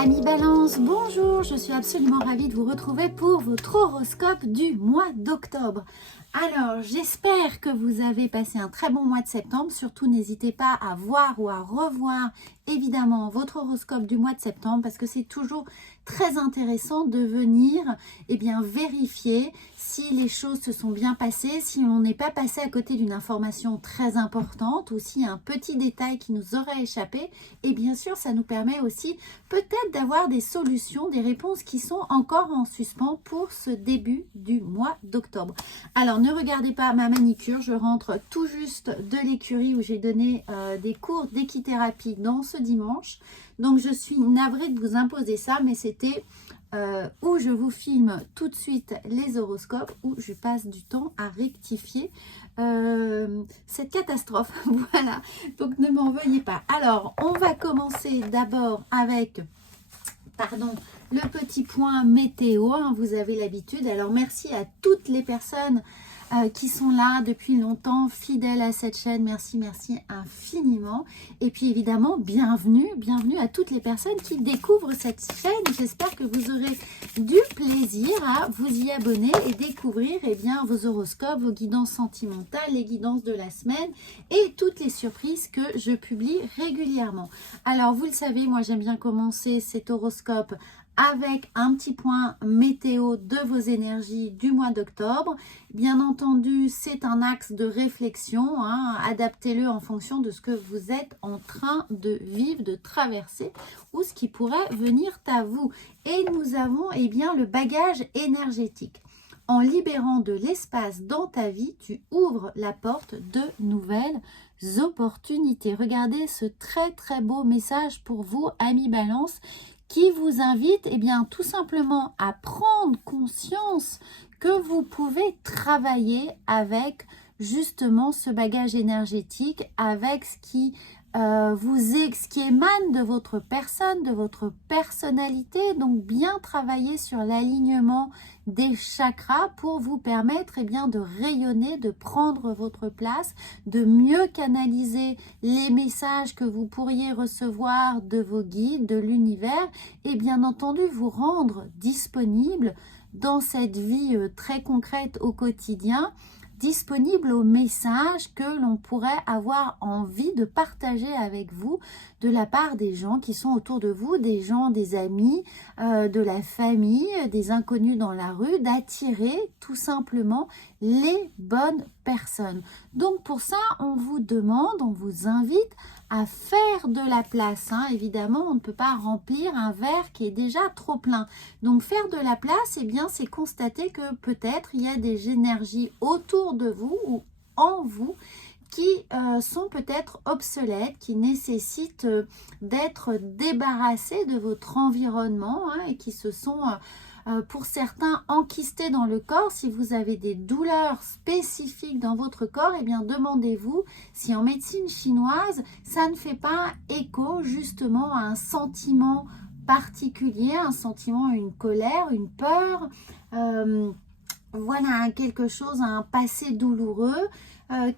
Amis Balance, bonjour, je suis absolument ravie de vous retrouver pour votre horoscope du mois d'octobre. Alors, j'espère que vous avez passé un très bon mois de septembre. Surtout, n'hésitez pas à voir ou à revoir évidemment votre horoscope du mois de septembre parce que c'est toujours très intéressant de venir vérifier si les choses se sont bien passées, si on n'est pas passé à côté d'une information très importante ou s'il y a un petit détail qui nous aurait échappé. Et bien sûr, ça nous permet aussi peut-être d'avoir des solutions, des réponses qui sont encore en suspens pour ce début du mois d'octobre. Alors, ne regardez pas ma manicure, je rentre tout juste de l'écurie où j'ai donné des cours d'équithérapie dans ce dimanche. Donc, je suis navrée de vous imposer ça, mais c'était où je vous filme tout de suite les horoscopes, où je passe du temps à rectifier cette catastrophe. Voilà, donc ne m'en veuillez pas. Alors, on va commencer d'abord avec... le petit point météo, hein, vous avez l'habitude. Alors, merci à toutes les personnes qui sont là depuis longtemps, fidèles à cette chaîne. Merci infiniment. Et puis, évidemment, bienvenue à toutes les personnes qui découvrent cette chaîne. J'espère que vous aurez du plaisir à vous y abonner et découvrir vos horoscopes, vos guidances sentimentales, les guidances de la semaine et toutes les surprises que je publie régulièrement. Alors, vous le savez, moi, j'aime bien commencer cet horoscope avec un petit point météo de vos énergies du mois d'octobre. Bien entendu, c'est un axe de réflexion, hein, adaptez-le en fonction de ce que vous êtes en train de vivre, de traverser ou ce qui pourrait venir à vous. Et nous avons le bagage énergétique. En libérant de l'espace dans ta vie, tu ouvres la porte de nouvelles opportunités. Regardez ce très beau message pour vous, amis Balance, qui vous invite tout simplement à prendre conscience que vous pouvez travailler avec justement ce bagage énergétique, avec ce qui ce qui émane de votre personne, de votre personnalité. Donc bien travailler sur l'alignement des chakras pour vous permettre de rayonner, de prendre votre place, de mieux canaliser les messages que vous pourriez recevoir de vos guides, de l'univers, et bien entendu vous rendre disponible dans cette vie très concrète au quotidien, disponible aux messages que l'on pourrait avoir envie de partager avec vous de la part des gens qui sont autour de vous, des gens, des amis, de la famille, des inconnus dans la rue, d'attirer tout simplement les bonnes personnes. Donc pour ça, on vous demande, on vous invite à faire de la place. Hein. Évidemment, on ne peut pas remplir un verre qui est déjà trop plein. Donc faire de la place, c'est constater que peut-être il y a des énergies autour de vous ou en vous qui sont peut-être obsolètes, qui nécessitent d'être débarrassés de votre environnement, hein, et qui se sont... pour certains enquistés dans le corps. Si vous avez des douleurs spécifiques dans votre corps, demandez-vous si en médecine chinoise, ça ne fait pas écho justement à un sentiment particulier, un sentiment, une colère, une peur, voilà, quelque chose, un passé douloureux.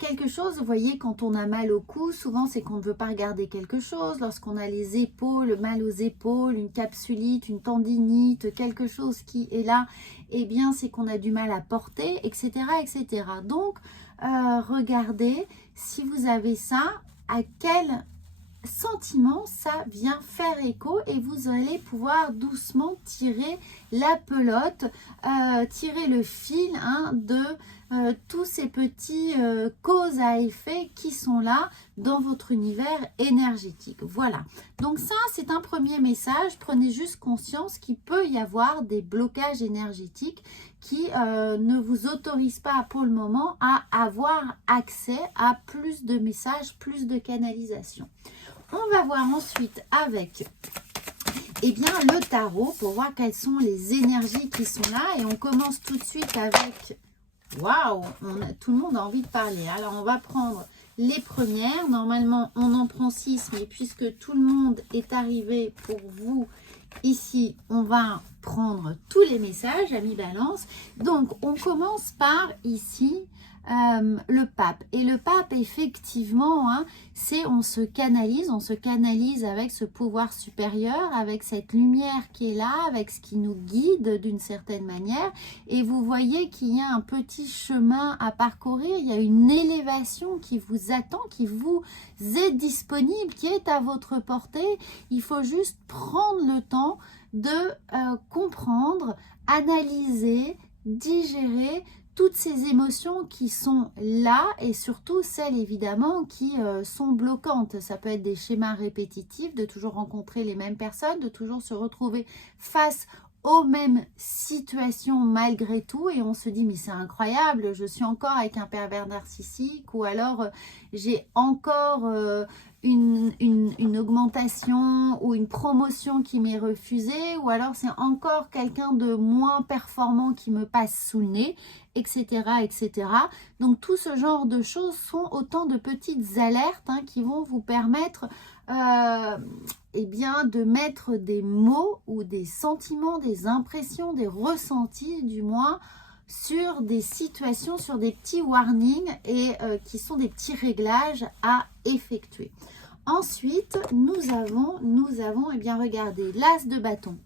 Quelque chose, vous voyez, quand on a mal au cou, souvent c'est qu'on ne veut pas regarder quelque chose. Lorsqu'on a les épaules, mal aux épaules, une capsulite, une tendinite, quelque chose qui est là, c'est qu'on a du mal à porter, etc. etc. Donc, regardez si vous avez ça, à quel sentiment ça vient faire écho, et vous allez pouvoir doucement tirer la pelote, tirer le fil, hein, de tous ces petits causes à effet qui sont là dans votre univers énergétique. Voilà, donc ça c'est un premier message. Prenez juste conscience qu'il peut y avoir des blocages énergétiques qui ne vous autorisent pas pour le moment à avoir accès à plus de messages, plus de canalisation. On va voir ensuite avec le tarot pour voir quelles sont les énergies qui sont là. Et on commence tout de suite avec... Waouh, tout le monde a envie de parler. Alors, on va prendre les premières. Normalement, on en prend 6, mais puisque tout le monde est arrivé pour vous ici, on va prendre tous les messages, amis Balance. Donc, on commence par ici le pape. Et le pape, effectivement, hein, c'est on se canalise avec ce pouvoir supérieur, avec cette lumière qui est là, avec ce qui nous guide d'une certaine manière. Et vous voyez qu'il y a un petit chemin à parcourir, il y a une élévation qui vous attend, qui vous est disponible, qui est à votre portée. Il faut juste prendre le temps de comprendre, analyser, digérer toutes ces émotions qui sont là et surtout celles évidemment qui sont bloquantes. Ça peut être des schémas répétitifs, de toujours rencontrer les mêmes personnes, de toujours se retrouver face aux mêmes situations malgré tout et on se dit mais c'est incroyable, je suis encore avec un pervers narcissique ou alors j'ai encore une augmentation ou une promotion qui m'est refusée ou alors c'est encore quelqu'un de moins performant qui me passe sous le nez, etc. etc. Donc tout ce genre de choses sont autant de petites alertes hein, qui vont vous permettre eh bien, de mettre des mots ou des sentiments, des impressions, des ressentis du moins sur des situations, sur des petits warnings et qui sont des petits réglages à effectuer. Ensuite, nous avons eh bien, regardez, l'as de bâton.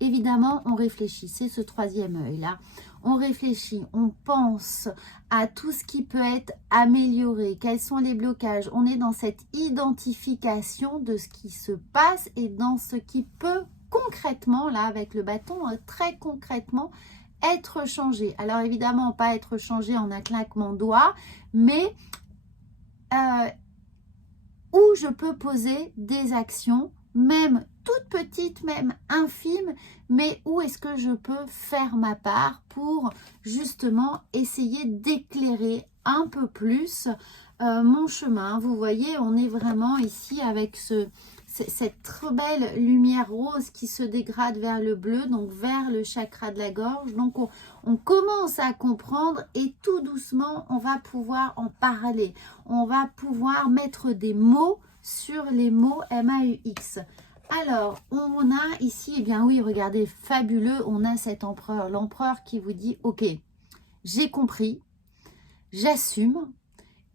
Évidemment, on réfléchit, c'est ce troisième œil là. On réfléchit, on pense à tout ce qui peut être amélioré, quels sont les blocages. On est dans cette identification de ce qui se passe et dans ce qui peut concrètement, là avec le bâton, très concrètement, être changé. Alors évidemment, pas être changé en un claquement de doigts, mais où je peux poser des actions, même toutes petites, même infimes, mais où est-ce que je peux faire ma part pour justement essayer d'éclairer un peu plus mon chemin. Vous voyez, on est vraiment ici avec cette très belle lumière rose qui se dégrade vers le bleu, donc vers le chakra de la gorge. Donc on commence à comprendre et tout doucement, on va pouvoir en parler. On va pouvoir mettre des mots sur les mots MAUX. Alors, on a ici, eh bien oui, regardez, fabuleux, on a cet empereur, l'empereur qui vous dit, ok, j'ai compris, j'assume,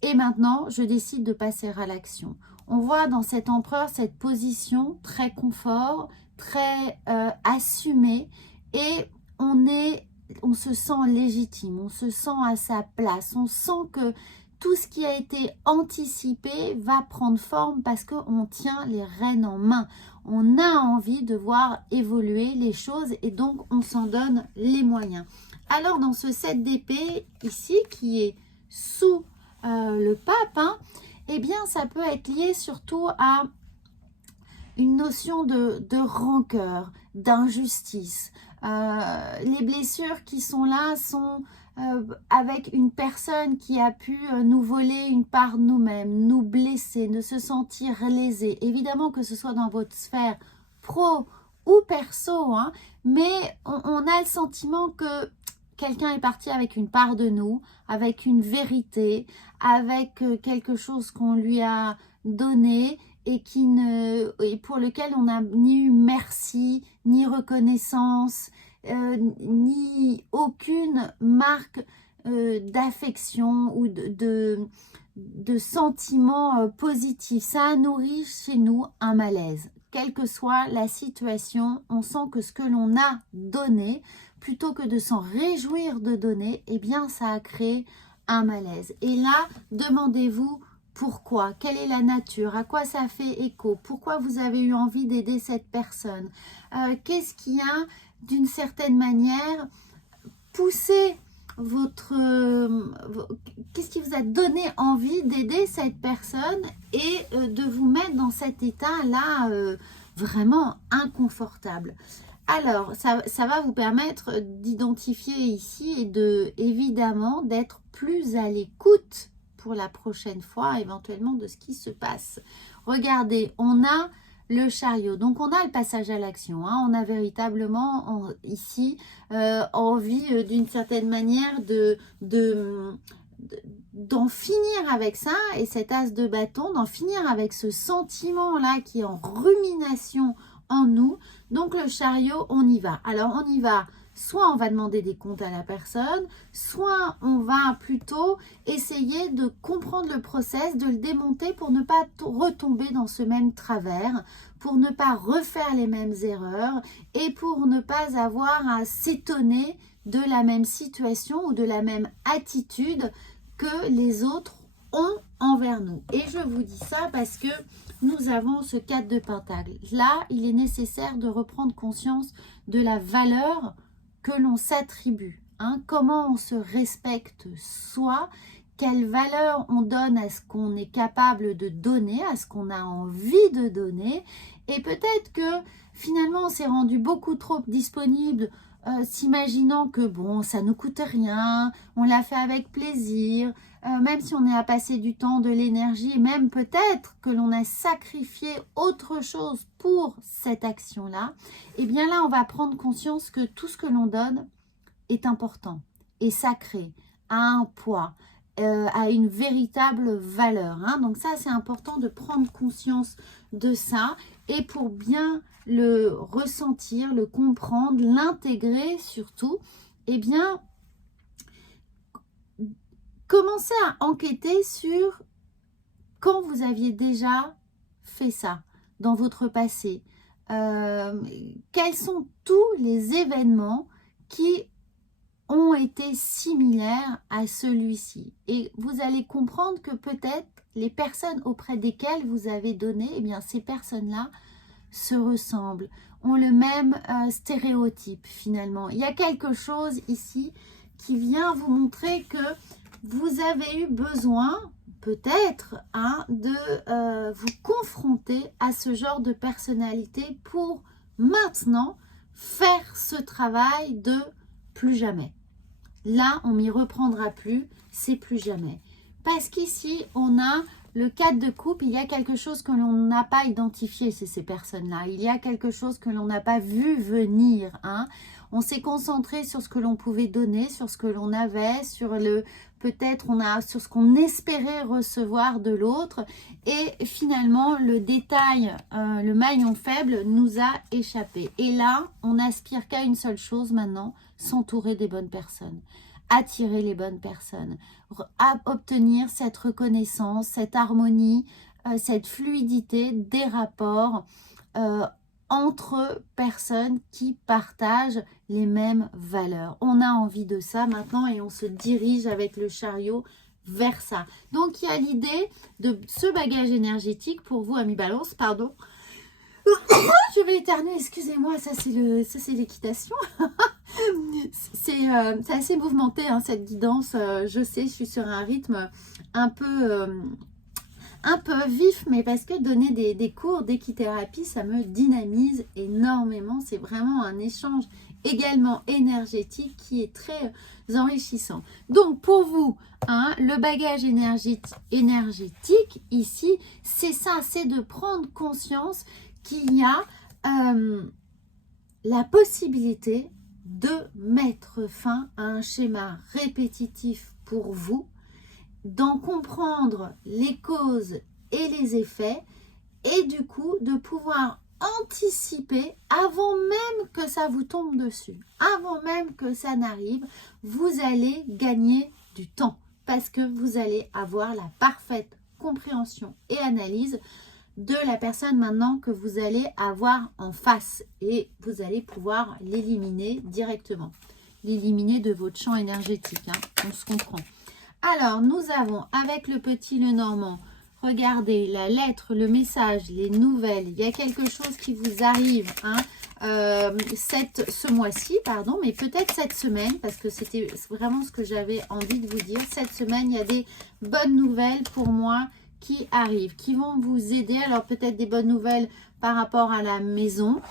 et maintenant, je décide de passer à l'action. On voit dans cet empereur cette position très confort, très assumée, et on se sent légitime, on se sent à sa place, on sent que tout ce qui a été anticipé va prendre forme parce qu'on tient les rênes en main. On a envie de voir évoluer les choses et donc on s'en donne les moyens. Alors dans ce 7 d'épée ici qui est sous le pape, hein, eh bien ça peut être lié surtout à une notion de rancœur, d'injustice. Les blessures qui sont là sont avec une personne qui a pu nous voler une part de nous-mêmes, nous blesser, de se sentir lésé. Évidemment que ce soit dans votre sphère pro ou perso, hein, mais on a le sentiment que quelqu'un est parti avec une part de nous, avec une vérité, avec quelque chose qu'on lui a donné et pour lequel on n'a ni eu merci, ni reconnaissance, ni aucune marque d'affection ou de sentiments positifs. Ça nourrit chez nous un malaise. Quelle que soit la situation, on sent que ce que l'on a donné, plutôt que de s'en réjouir de donner, eh bien ça a créé un malaise. Et là, demandez-vous pourquoi, quelle est la nature, à quoi ça fait écho, pourquoi vous avez eu envie d'aider cette personne, qu'est-ce qui a d'une certaine manière poussé qu'est-ce qui vous a donné envie d'aider cette personne et de vous mettre dans cet état-là vraiment inconfortable. Alors, ça va vous permettre d'identifier ici et évidemment d'être plus à l'écoute pour la prochaine fois, éventuellement, de ce qui se passe. Regardez, on a le chariot. Donc, on a le passage à l'action. Hein. On a véritablement ici envie d'une certaine manière d'en finir avec ça et cet as de bâton, d'en finir avec ce sentiment-là qui est en rumination en nous. Donc le chariot, on y va. Alors on y va, soit on va demander des comptes à la personne, soit on va plutôt essayer de comprendre le process, de le démonter pour ne pas retomber dans ce même travers, pour ne pas refaire les mêmes erreurs et pour ne pas avoir à s'étonner de la même situation ou de la même attitude que les autres ont envers nous. Et je vous dis ça parce que nous avons ce 4 de Pentacle. Là, il est nécessaire de reprendre conscience de la valeur que l'on s'attribue. Comment on se respecte soi, quelle valeur on donne à ce qu'on est capable de donner, à ce qu'on a envie de donner. Et peut-être que finalement, on s'est rendu beaucoup trop disponible, s'imaginant que bon, ça ne nous coûte rien, on l'a fait avec plaisir, même si on est à passer du temps, de l'énergie, et même peut-être que l'on a sacrifié autre chose pour cette action-là, et bien là, on va prendre conscience que tout ce que l'on donne est important, est sacré, a un poids, a une véritable valeur. Donc ça, c'est important de prendre conscience de ça, et pour bien le ressentir, le comprendre, l'intégrer surtout, eh bien, commencez à enquêter sur quand vous aviez déjà fait ça dans votre passé. Quels sont tous les événements qui ont été similaires à celui-ci? Et vous allez comprendre que peut-être les personnes auprès desquelles vous avez donné, eh bien ces personnes-là se ressemblent, ont le même stéréotype finalement. Il y a quelque chose ici qui vient vous montrer que vous avez eu besoin peut-être de vous confronter à ce genre de personnalité pour maintenant faire ce travail de plus jamais. Là, on m'y reprendra plus, c'est plus jamais. Parce qu'ici, on a le 4 de coupe, il y a quelque chose que l'on n'a pas identifié chez ces personnes-là. Il y a quelque chose que l'on n'a pas vu venir. On s'est concentré sur ce que l'on pouvait donner, sur ce que l'on avait, sur sur ce qu'on espérait recevoir de l'autre. Et finalement, le détail, le maillon faible nous a échappé. Et là, on n'aspire qu'à une seule chose maintenant, s'entourer des bonnes personnes, attirer les bonnes personnes, obtenir cette reconnaissance, cette harmonie, cette fluidité des rapports entre personnes qui partagent les mêmes valeurs. On a envie de ça maintenant et on se dirige avec le chariot vers ça. Donc, il y a l'idée de ce bagage énergétique pour vous, amis Balance, pardon. Je vais éternuer, excusez-moi, ça c'est l'équitation. C'est assez mouvementé cette guidance, je sais, je suis sur un rythme un peu vif, mais parce que donner des cours d'équithérapie, ça me dynamise énormément. C'est vraiment un échange également énergétique qui est très enrichissant. Donc pour vous, le bagage énergétique ici, c'est ça, c'est de prendre conscience qu'il y a la possibilité de mettre fin à un schéma répétitif pour vous, d'en comprendre les causes et les effets et du coup de pouvoir anticiper avant même que ça vous tombe dessus, avant même que ça n'arrive, vous allez gagner du temps parce que vous allez avoir la parfaite compréhension et analyse de la personne maintenant que vous allez avoir en face et vous allez pouvoir l'éliminer directement, l'éliminer de votre champ énergétique, on se comprend. Alors, nous avons avec le petit Lenormand, regardez la lettre, le message, les nouvelles. Il y a quelque chose qui vous arrive ce mois-ci, pardon, mais peut-être cette semaine, parce que c'était vraiment ce que j'avais envie de vous dire. Cette semaine, il y a des bonnes nouvelles pour moi qui arrivent, qui vont vous aider. Alors, peut-être des bonnes nouvelles par rapport à la maison,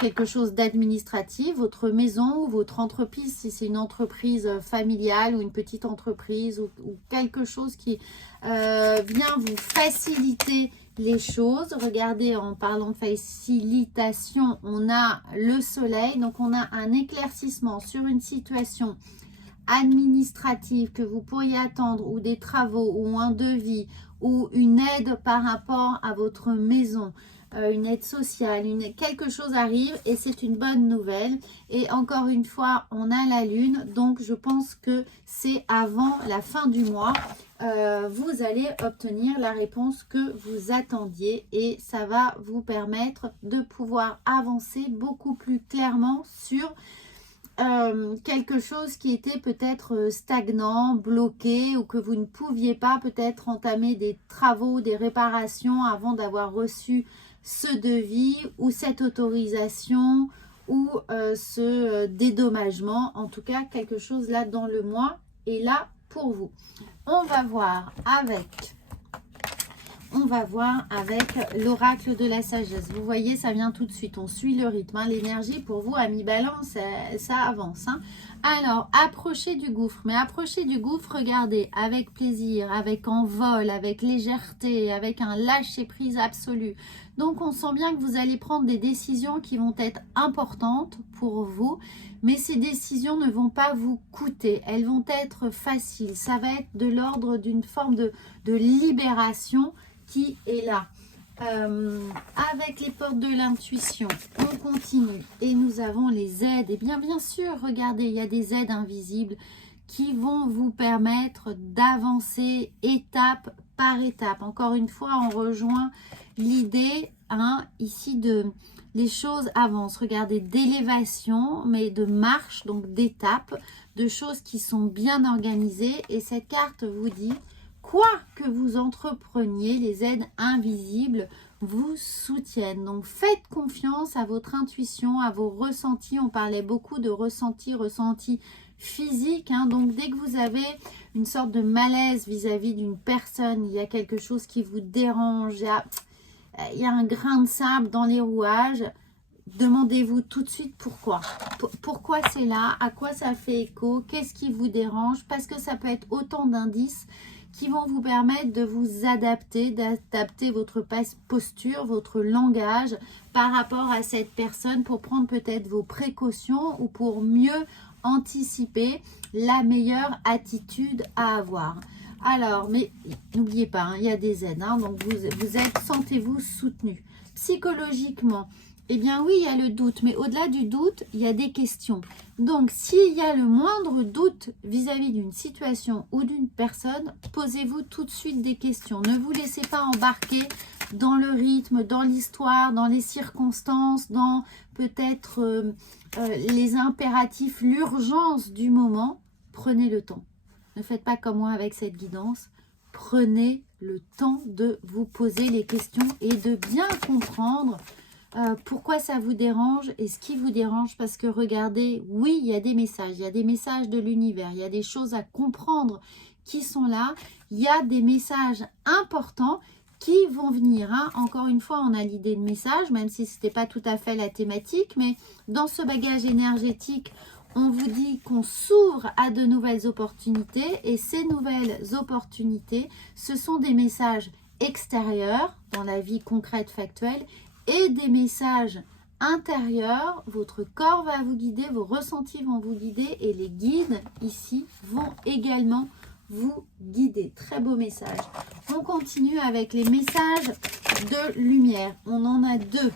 quelque chose d'administratif, votre maison ou votre entreprise, si c'est une entreprise familiale ou une petite entreprise ou quelque chose qui vient vous faciliter les choses. Regardez, en parlant de facilitation, on a le soleil, donc on a un éclaircissement sur une situation administratives que vous pourriez attendre, ou des travaux, ou un devis, ou une aide par rapport à votre maison, une aide sociale, quelque chose arrive et c'est une bonne nouvelle. Et encore une fois, on a la lune, donc je pense que c'est avant la fin du mois. Vous allez obtenir la réponse que vous attendiez et ça va vous permettre de pouvoir avancer beaucoup plus clairement sur quelque chose qui était peut-être stagnant, bloqué, ou que vous ne pouviez pas peut-être entamer des travaux, des réparations avant d'avoir reçu ce devis ou cette autorisation ou ce dédommagement. En tout cas, quelque chose là dans le mois est là pour vous. On va voir avec l'oracle de la sagesse. Vous voyez, ça vient tout de suite. On suit le rythme. Hein. L'énergie pour vous, amis balance, ça avance. Hein. Alors, approchez du gouffre. Mais approchez du gouffre, regardez, avec plaisir, avec envol, avec légèreté, avec un lâcher-prise absolu. Donc, on sent bien que vous allez prendre des décisions qui vont être importantes pour vous. Mais ces décisions ne vont pas vous coûter. Elles vont être faciles. Ça va être de l'ordre d'une forme de libération qui est là. Avec les portes de l'intuition, on continue et nous avons les aides. Et bien sûr, regardez, il y a des aides invisibles qui vont vous permettre d'avancer étape par étape. Encore une fois, on rejoint l'idée ici de les choses avancent. Regardez, d'élévation, mais de marche, donc d'étapes, de choses qui sont bien organisées. Et cette carte vous dit, quoi que vous entrepreniez, les aides invisibles vous soutiennent. Donc, faites confiance à votre intuition, à vos ressentis. On parlait beaucoup de ressentis physiques. Hein. Donc, dès que vous avez une sorte de malaise vis-à-vis d'une personne, il y a quelque chose qui vous dérange, il y a un grain de sable dans les rouages, demandez-vous tout de suite pourquoi. Pourquoi c'est là, à quoi ça fait écho, qu'est-ce qui vous dérange, parce que ça peut être autant d'indices qui vont vous permettre de vous adapter, d'adapter votre posture, votre langage par rapport à cette personne pour prendre peut-être vos précautions ou pour mieux anticiper la meilleure attitude à avoir. Alors, mais n'oubliez pas, il y a des aides, donc vous êtes, sentez-vous soutenu. Psychologiquement, eh bien oui, il y a le doute, mais au-delà du doute, il y a des questions. Donc, s'il y a le moindre doute vis-à-vis d'une situation ou d'une personne, posez-vous tout de suite des questions. Ne vous laissez pas embarquer dans le rythme, dans l'histoire, dans les circonstances, dans peut-être les impératifs, l'urgence du moment. Prenez le temps. Ne faites pas comme moi avec cette guidance. Prenez le temps de vous poser les questions et de bien comprendre pourquoi ça vous dérange et ce qui vous dérange. Parce que regardez, oui, il y a des messages de l'univers, il y a des choses à comprendre qui sont là. Il y a des messages importants qui vont venir. Hein. Encore une fois, on a l'idée de message, même si ce n'était pas tout à fait la thématique. Mais dans ce bagage énergétique, on vous dit qu'on s'ouvre à de nouvelles opportunités et ces nouvelles opportunités, ce sont des messages extérieurs dans la vie concrète, factuelle et des messages intérieurs. Votre corps va vous guider, vos ressentis vont vous guider et les guides ici vont également vous guider. Très beau message. On continue avec les messages de lumière. On en a deux.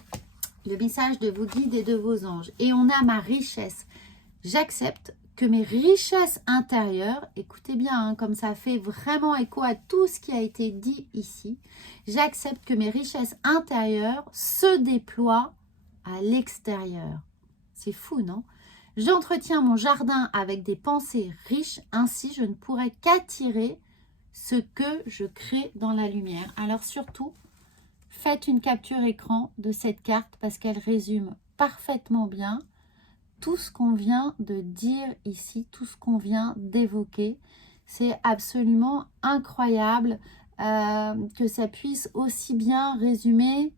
Le message de vos guides et de vos anges. Et on a ma richesse. J'accepte que mes richesses intérieures, écoutez bien, comme ça fait vraiment écho à tout ce qui a été dit ici, j'accepte que mes richesses intérieures se déploient à l'extérieur. C'est fou, non? J'entretiens mon jardin avec des pensées riches, ainsi je ne pourrai qu'attirer ce que je crée dans la lumière. Alors surtout, faites une capture écran de cette carte parce qu'elle résume parfaitement bien tout ce qu'on vient de dire ici, tout ce qu'on vient d'évoquer. C'est absolument incroyable que ça puisse aussi bien résumer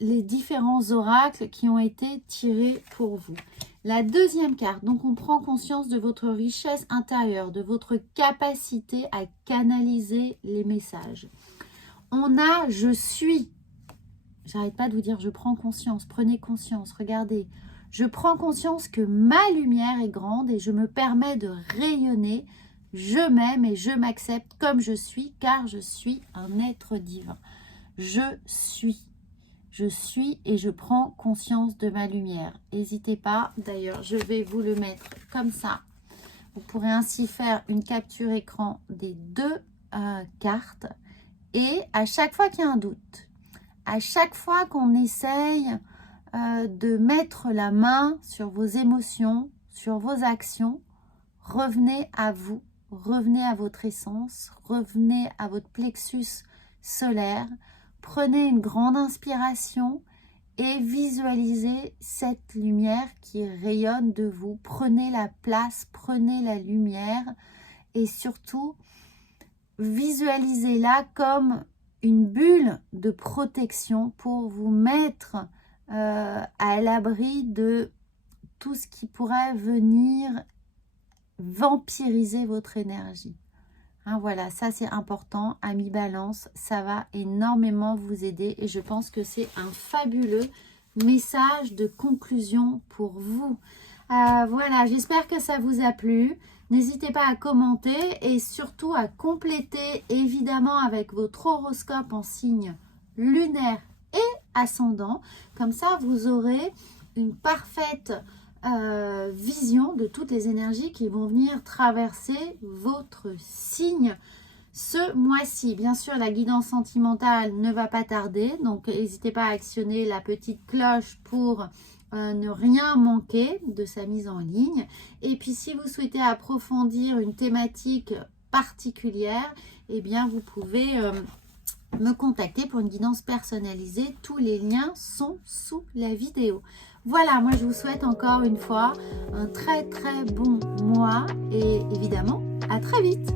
les différents oracles qui ont été tirés pour vous. La deuxième carte, donc on prend conscience de votre richesse intérieure, de votre capacité à canaliser les messages. On a « je suis ». J'arrête pas de vous dire « je prends conscience », prenez conscience, regardez. Je prends conscience que ma lumière est grande et je me permets de rayonner. Je m'aime et je m'accepte comme je suis car je suis un être divin. Je suis et je prends conscience de ma lumière. N'hésitez pas, d'ailleurs, je vais vous le mettre comme ça. Vous pourrez ainsi faire une capture écran des deux cartes. Et à chaque fois qu'il y a un doute, à chaque fois qu'on essaye de mettre la main sur vos émotions, sur vos actions, revenez à vous, revenez à votre essence, revenez à votre plexus solaire, prenez une grande inspiration et visualisez cette lumière qui rayonne de vous. Prenez la place, prenez la lumière et surtout visualisez-la comme une bulle de protection pour vous mettre à l'abri de tout ce qui pourrait venir vampiriser votre énergie. Hein, voilà, ça c'est important, amis Balance, ça va énormément vous aider et je pense que c'est un fabuleux message de conclusion pour vous. Voilà, j'espère que ça vous a plu. N'hésitez pas à commenter et surtout à compléter évidemment avec votre horoscope en signe lunaire et ascendant. Comme ça, vous aurez une parfaite vision de toutes les énergies qui vont venir traverser votre signe ce mois-ci. Bien sûr, la guidance sentimentale ne va pas tarder, donc n'hésitez pas à actionner la petite cloche pour ne rien manquer de sa mise en ligne. Et puis, si vous souhaitez approfondir une thématique particulière, eh bien, vous pouvez me contacter pour une guidance personnalisée. Tous les liens sont sous la vidéo. Voilà, moi je vous souhaite encore une fois un très très bon mois et évidemment à très vite.